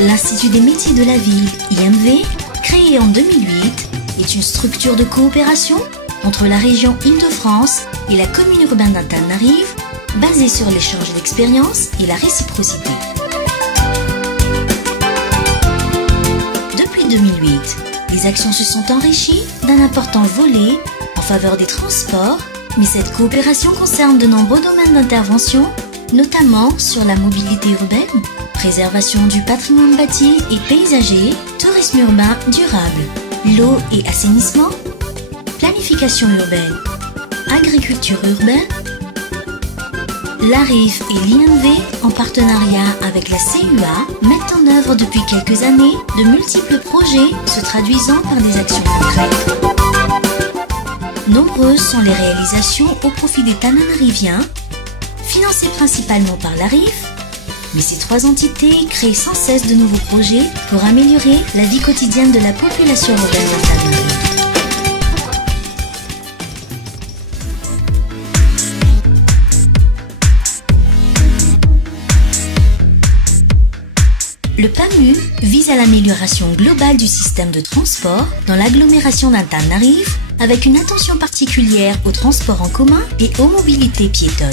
L'Institut des métiers de la ville, IMV, créé en 2008, est une structure de coopération entre la région Île-de-France et la commune urbaine d'Antananarive, basée sur l'échange d'expériences et la réciprocité. Depuis 2008, les actions se sont enrichies d'un important volet en faveur des transports, mais cette coopération concerne de nombreux domaines d'intervention, notamment sur la mobilité urbaine, préservation du patrimoine bâti et paysager, tourisme urbain durable, l'eau et assainissement, planification urbaine, agriculture urbaine. L'ARIF et l'IMV, en partenariat avec la CUA, mettent en œuvre depuis quelques années de multiples projets se traduisant par des actions concrètes. Nombreuses sont les réalisations au profit des Tananariviens, financées principalement par l'ARIF, mais ces trois entités créent sans cesse de nouveaux projets pour améliorer la vie quotidienne de la population urbaine d'Antananarive. Le PAMU vise à l'amélioration globale du système de transport dans l'agglomération d'Antananarive avec une attention particulière aux transports en commun et aux mobilités piétonnes.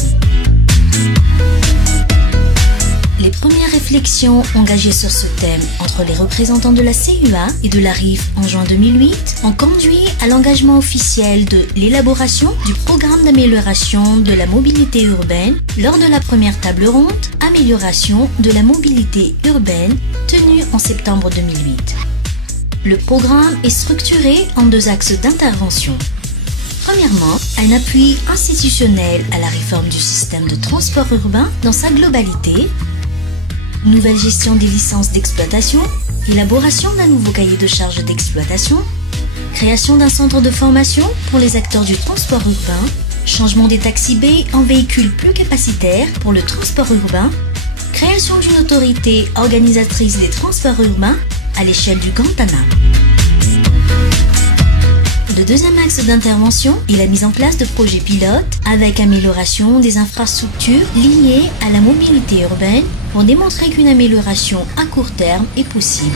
Les premières réflexions engagées sur ce thème entre les représentants de la CUA et de l'ARIF en juin 2008 ont conduit à l'engagement officiel de l'élaboration du programme d'amélioration de la mobilité urbaine lors de la première table ronde Amélioration de la mobilité urbaine tenue en septembre 2008. Le programme est structuré en deux axes d'intervention. Premièrement, un appui institutionnel à la réforme du système de transport urbain dans sa globalité, nouvelle gestion des licences d'exploitation, élaboration d'un nouveau cahier de charges d'exploitation, création d'un centre de formation pour les acteurs du transport urbain, changement des taxis B en véhicules plus capacitaires pour le transport urbain, création d'une autorité organisatrice des transports urbains à l'échelle du Grand Anna. Le deuxième axe d'intervention est la mise en place de projets pilotes avec amélioration des infrastructures liées à la mobilité urbaine pour démontrer qu'une amélioration à court terme est possible.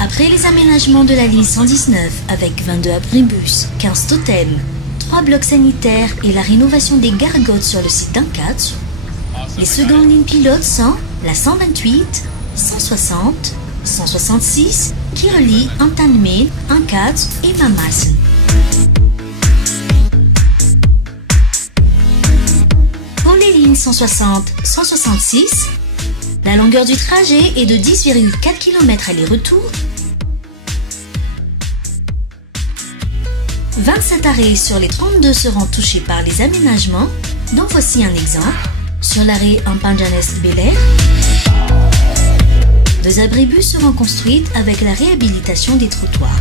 Après les aménagements de la ligne 119 avec 22 abribus, 15 totems, 3 blocs sanitaires et la rénovation des gargotes sur le site d'Ankatsu, les secondes lignes pilotes sont la 128, 160, 166 qui relie Antanmen, Ankatsu et Mamassen. Pour les lignes 160, 166, la longueur du trajet est de 10,4 km aller-retour. 27 arrêts sur les 32 seront touchés par les aménagements, dont voici un exemple. Sur l'arrêt Ampanjanes-Belair, 2 abribus seront construites avec la réhabilitation des trottoirs.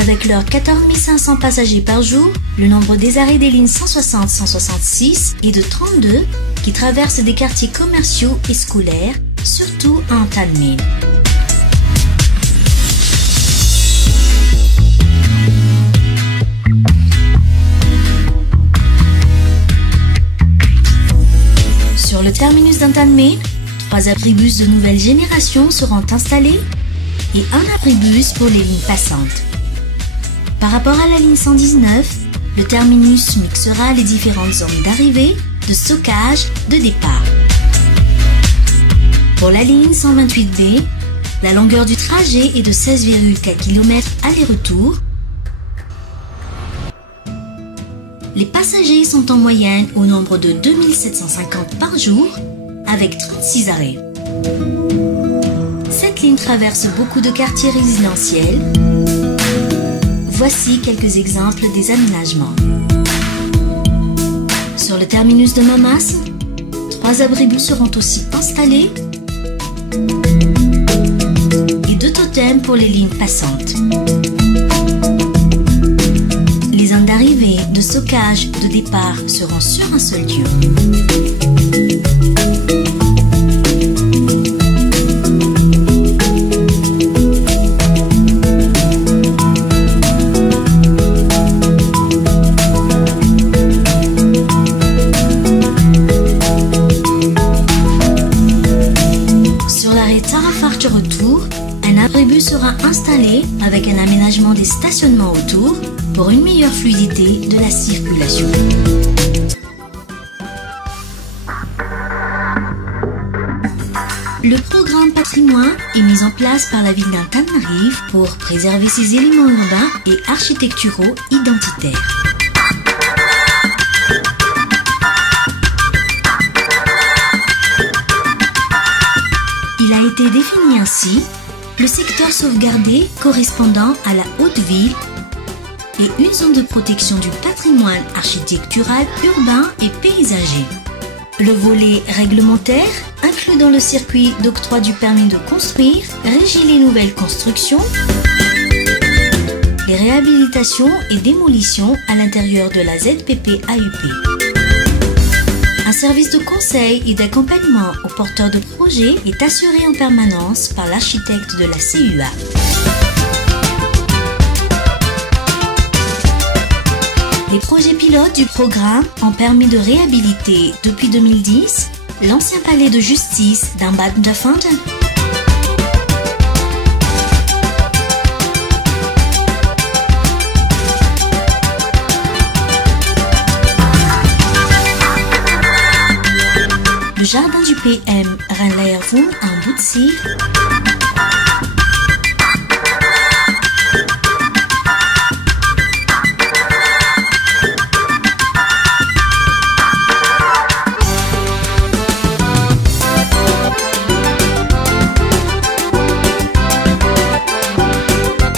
Avec leurs 14 500 passagers par jour, le nombre des arrêts des lignes 160-166 est de 32 qui traversent des quartiers commerciaux et scolaires, surtout à Antanmen. Sur le terminus d'Antanmen, 3 abribus de nouvelle génération seront installés et un abribus pour les lignes passantes. Par rapport à la ligne 119, le terminus mixera les différentes zones d'arrivée, de stockage, de départ. Pour la ligne 128B, la longueur du trajet est de 16,4 km aller-retour. Les passagers sont en moyenne au nombre de 2750 par jour, avec 36 arrêts. Cette ligne traverse beaucoup de quartiers résidentiels. Voici quelques exemples des aménagements. Sur le terminus de Mamassen, 3 abribus seront aussi installés et 2 totems pour les lignes passantes. Les zones d'arrivée, de stockage, de départ seront sur un seul lieu. pour une meilleure fluidité de la circulation. Le programme Patrimoine est mis en place par la ville d'Antananarive pour préserver ses éléments urbains et architecturaux identitaires. Il a été défini ainsi le secteur sauvegardé correspondant à la haute ville et une zone de protection du patrimoine architectural, urbain et paysager. Le volet réglementaire, inclus dans le circuit d'octroi du permis de construire, régit les nouvelles constructions, les réhabilitations et démolitions à l'intérieur de la ZPP-AUP. Un service de conseil et d'accompagnement aux porteurs de projets est assuré en permanence par l'architecte de la CUA. Les projets pilotes du programme ont permis de réhabiliter depuis 2010 l'ancien palais de justice d'Ambatthufontein, le jardin du PM Rhein-Leerwoon en Boutsi,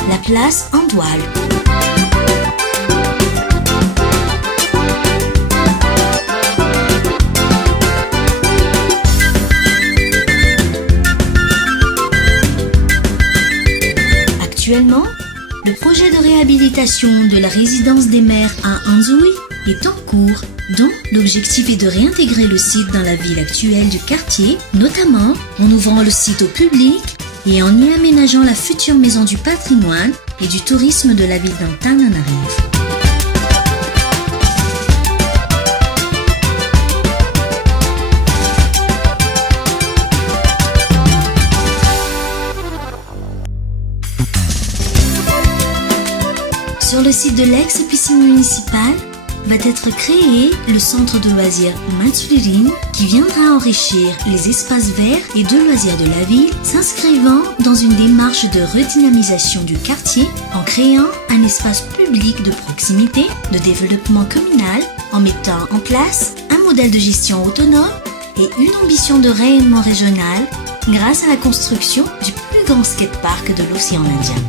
la place Andoual. Actuellement, le projet de réhabilitation de la résidence des maires à Anzui est en cours, dont l'objectif est de réintégrer le site dans la ville actuelle du quartier, notamment en ouvrant le site au public et en y aménageant la future maison du patrimoine et du tourisme de la ville d'Antananarive. Sur le site de l'ex-piscine municipale va être créé le centre de loisirs Matsulirin qui viendra enrichir les espaces verts et de loisirs de la ville, s'inscrivant dans une démarche de redynamisation du quartier en créant un espace public de proximité, de développement communal, en mettant en place un modèle de gestion autonome et une ambition de rayonnement régional grâce à la construction du plus grand skatepark de l'océan Indien.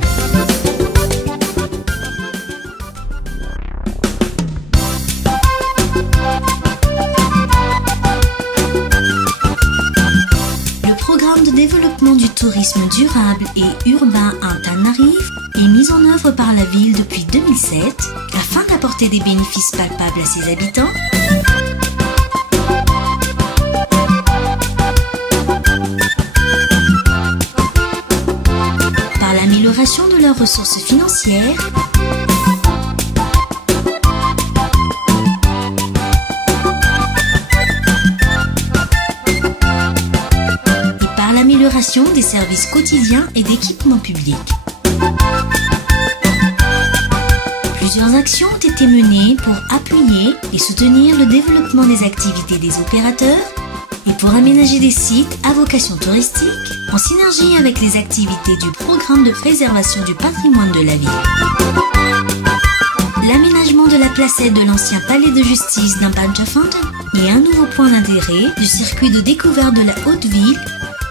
Développement du tourisme durable et urbain à Antananarive est mis en œuvre par la ville depuis 2007 afin d'apporter des bénéfices palpables à ses habitants, par l'amélioration de leurs ressources financières, l'amélioration des services quotidiens et d'équipements publics. Plusieurs actions ont été menées pour appuyer et soutenir le développement des activités des opérateurs et pour aménager des sites à vocation touristique en synergie avec les activités du programme de préservation du patrimoine de la ville. L'aménagement de la placette de l'ancien palais de justice d'Ambatthufontein est un nouveau point d'intérêt du circuit de découverte de la haute ville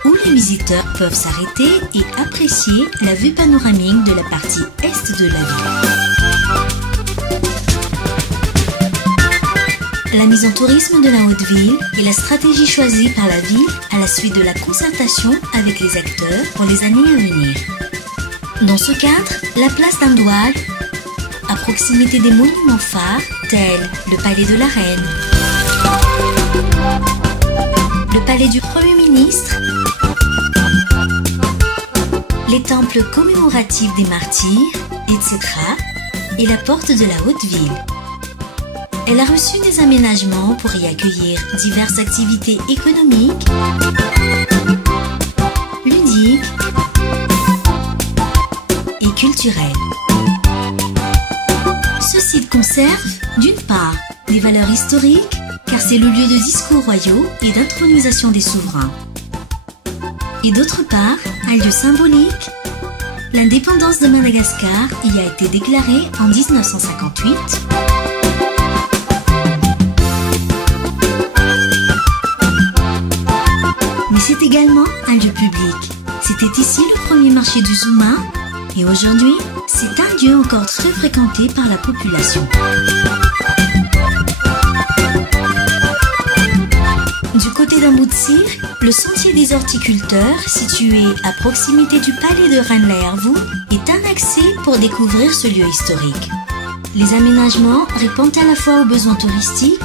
où les visiteurs peuvent s'arrêter et apprécier la vue panoramique de la partie est de la ville. La mise en tourisme de la Haute-Ville est la stratégie choisie par la ville à la suite de la concertation avec les acteurs pour les années à venir. Dans ce cadre, la place d'Andoual, à proximité des monuments phares tels le Palais de la Reine, le Palais du Premier ministre, les temples commémoratifs des martyrs, etc. et la porte de la Haute-Ville. Elle a reçu des aménagements pour y accueillir diverses activités économiques, ludiques et culturelles. site conserve, d'une part, des valeurs historiques, car c'est le lieu de discours royaux et d'intronisation des souverains. Et d'autre part, un lieu symbolique. L'indépendance de Madagascar y a été déclarée en 1958. Mais c'est également un lieu public. C'était ici le premier marché du Zouma et aujourd'hui, c'est un lieu encore très fréquenté par la population. Du côté d'Amoutsir, le sentier des horticulteurs, situé à proximité du palais de Rennes-la-Hervou, est un accès pour découvrir ce lieu historique. Les aménagements répondent à la fois aux besoins touristiques,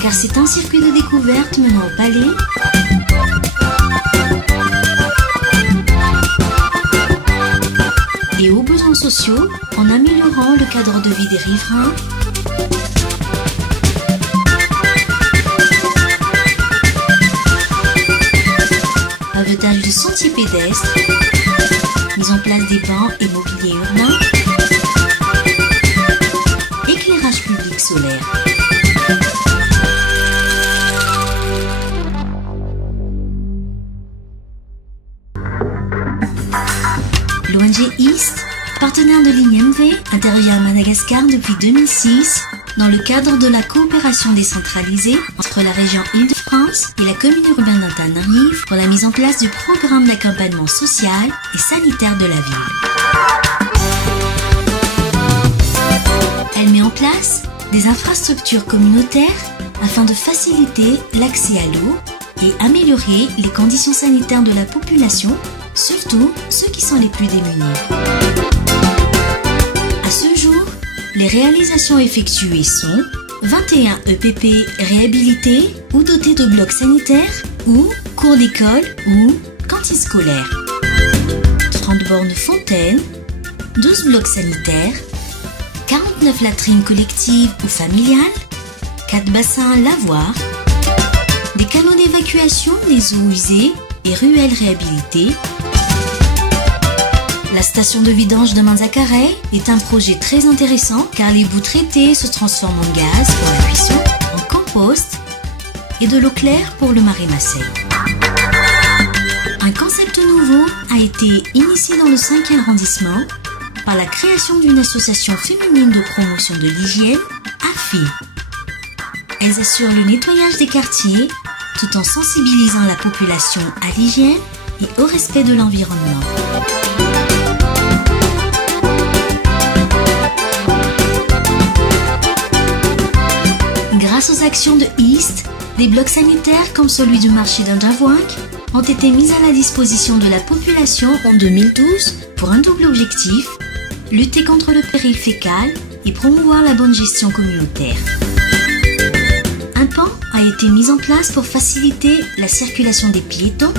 car c'est un circuit de découverte menant au palais, et aux besoins sociaux en améliorant le cadre de vie des riverains, pavetage de sentiers pédestres, mise en place des bancs et mobilier urbain, éclairage public solaire. L'ONG East, partenaire de l'IMV, intervient à Madagascar depuis 2006 dans le cadre de la coopération décentralisée entre la région Île-de-France et la commune urbaine d'Antananarivo pour la mise en place du programme d'accompagnement social et sanitaire de la ville. Elle met en place des infrastructures communautaires afin de faciliter l'accès à l'eau et améliorer les conditions sanitaires de la population, surtout ceux qui sont les plus démunis. À ce jour, les réalisations effectuées sont 21 EPP réhabilités ou dotés de blocs sanitaires ou cours d'école ou cantines scolaires, 30 bornes fontaines, 12 blocs sanitaires, 49 latrines collectives ou familiales, 4 bassins lavoirs, des canaux d'évacuation des eaux usées et ruelles réhabilitées. La station de vidange de Manzakaray est un projet très intéressant car les boues traitées se transforment en gaz pour la cuisson, en compost et de l'eau claire pour le marais Massey. Un concept nouveau a été initié dans le 5e arrondissement par la création d'une association féminine de promotion de l'hygiène, AFI. Elles assurent le nettoyage des quartiers tout en sensibilisant la population à l'hygiène et au respect de l'environnement. Grâce aux actions de East, des blocs sanitaires comme celui du marché d'Andjavouak ont été mis à la disposition de la population en 2012 pour un double objectif, lutter contre le péril fécal et promouvoir la bonne gestion communautaire. Un pont a été mis en place pour faciliter la circulation des piétons,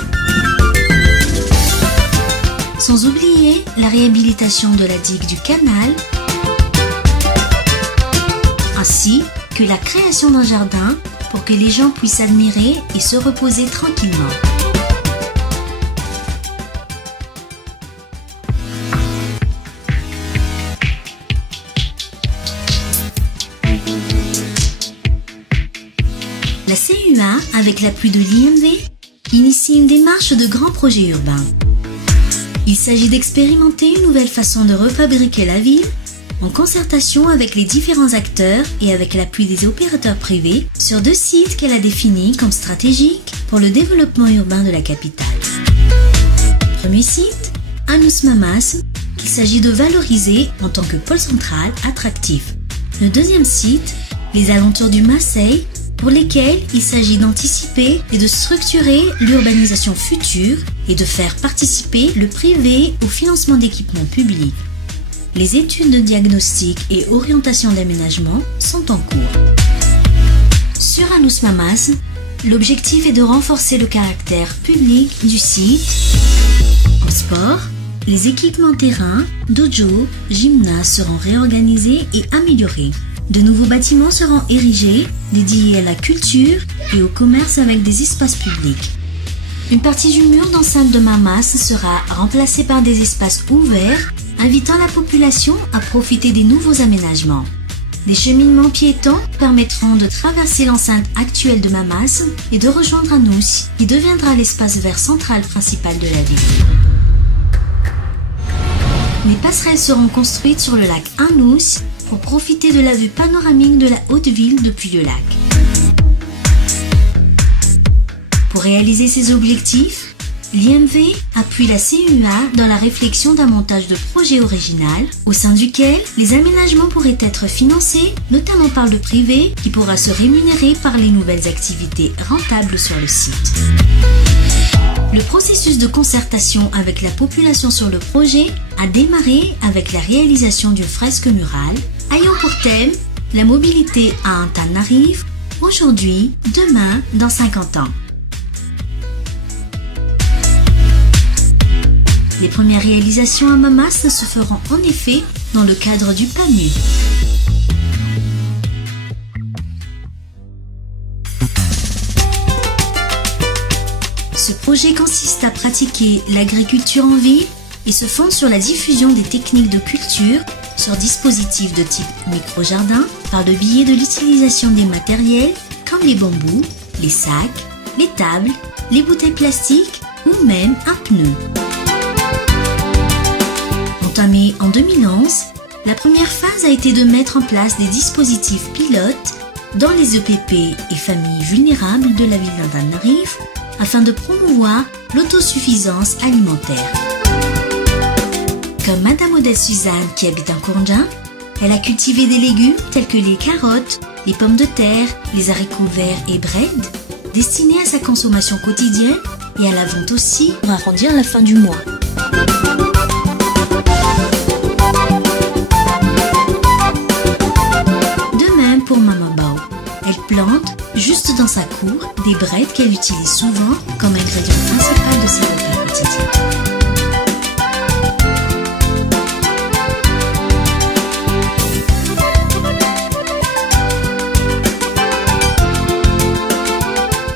sans oublier la réhabilitation de la digue du canal, ainsi que la création d'un jardin pour que les gens puissent admirer et se reposer tranquillement. La CUA, avec l'appui de l'IMV, initie une démarche de grands projets urbains. Il s'agit d'expérimenter une nouvelle façon de refabriquer la ville en concertation avec les différents acteurs et avec l'appui des opérateurs privés sur 2 sites qu'elle a définis comme stratégiques pour le développement urbain de la capitale. Premier site, Anus Mamas, qu'il s'agit de valoriser en tant que pôle central attractif. Le deuxième site, les alentours du Massey, pour lesquels il s'agit d'anticiper et de structurer l'urbanisation future et de faire participer le privé au financement d'équipements publics. Les études de diagnostic et orientation d'aménagement sont en cours. Sur Anus Mamas, l'objectif est de renforcer le caractère public du site. En sport, les équipements terrain, dojo, gymnase seront réorganisés et améliorés. De nouveaux bâtiments seront érigés, dédiés à la culture et au commerce avec des espaces publics. Une partie du mur d'enceinte de Mamas sera remplacée par des espaces ouverts invitant la population à profiter des nouveaux aménagements. Des cheminements piétons permettront de traverser l'enceinte actuelle de Mamas et de rejoindre Anous, qui deviendra l'espace vert central principal de la ville. Des passerelles seront construites sur le lac Anous pour profiter de la vue panoramique de la haute ville depuis le lac. Pour réaliser ces objectifs, l'IMV appuie la CUA dans la réflexion d'un montage de projet original au sein duquel les aménagements pourraient être financés notamment par le privé qui pourra se rémunérer par les nouvelles activités rentables sur le site. Le processus de concertation avec la population sur le projet a démarré avec la réalisation d'une fresque murale ayant pour thème la mobilité à Antananarivo, aujourd'hui, demain, dans 50 ans. Les premières réalisations à Mamas se feront en effet dans le cadre du PAMU. Ce projet consiste à pratiquer l'agriculture en ville et se fonde sur la diffusion des techniques de culture sur dispositifs de type micro-jardin par le biais de l'utilisation des matériels comme les bambous, les sacs, les tables, les bouteilles plastiques ou même un pneu. Entamée en 2011, la première phase a été de mettre en place des dispositifs pilotes dans les EPP et familles vulnérables de la ville d'Antananarivo afin de promouvoir l'autosuffisance alimentaire. Comme Madame Odette Suzanne qui habite en Kourndjin, elle a cultivé des légumes tels que les carottes, les pommes de terre, les haricots verts et bread, destinés à sa consommation quotidienne et à la vente aussi pour arrondir la fin du mois. Pour Maman Bao. Elle plante, juste dans sa cour, des breads qu'elle utilise souvent comme ingrédient principal de ses repas quotidiens.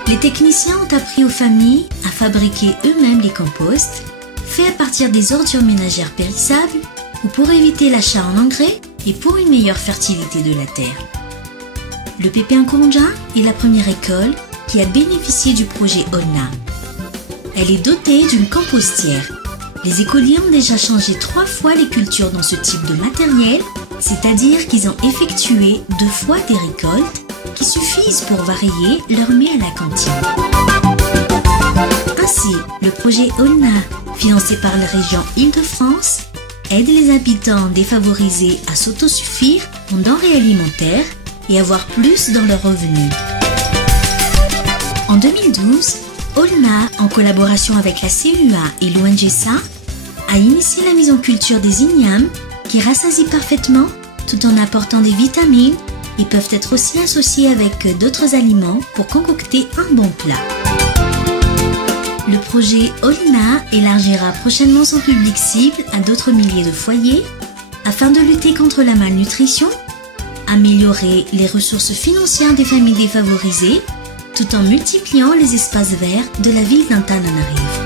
Les techniciens ont appris aux familles à fabriquer eux-mêmes les composts, faits à partir des ordures ménagères périssables ou pour éviter l'achat en engrais et pour une meilleure fertilité de la terre. Le PP en Kourndjin est la première école qui a bénéficié du projet OLNA. Elle est dotée d'une compostière. Les écoliers ont déjà changé 3 fois les cultures dans ce type de matériel, c'est-à-dire qu'ils ont effectué 2 fois des récoltes qui suffisent pour varier leur mets à la cantine. Ainsi, le projet OLNA, financé par la région Île-de-France, aide les habitants défavorisés à s'autosuffire en denrées alimentaires et avoir plus dans leurs revenus. En 2012, OLNA, en collaboration avec la CUA et l'ONGSA, a initié la mise en culture des ignames qui rassasient parfaitement tout en apportant des vitamines et peuvent être aussi associés avec d'autres aliments pour concocter un bon plat. Le projet OLNA élargira prochainement son public cible à d'autres milliers de foyers afin de lutter contre la malnutrition, améliorer les ressources financières des familles défavorisées, tout en multipliant les espaces verts de la ville d'Antananarivo.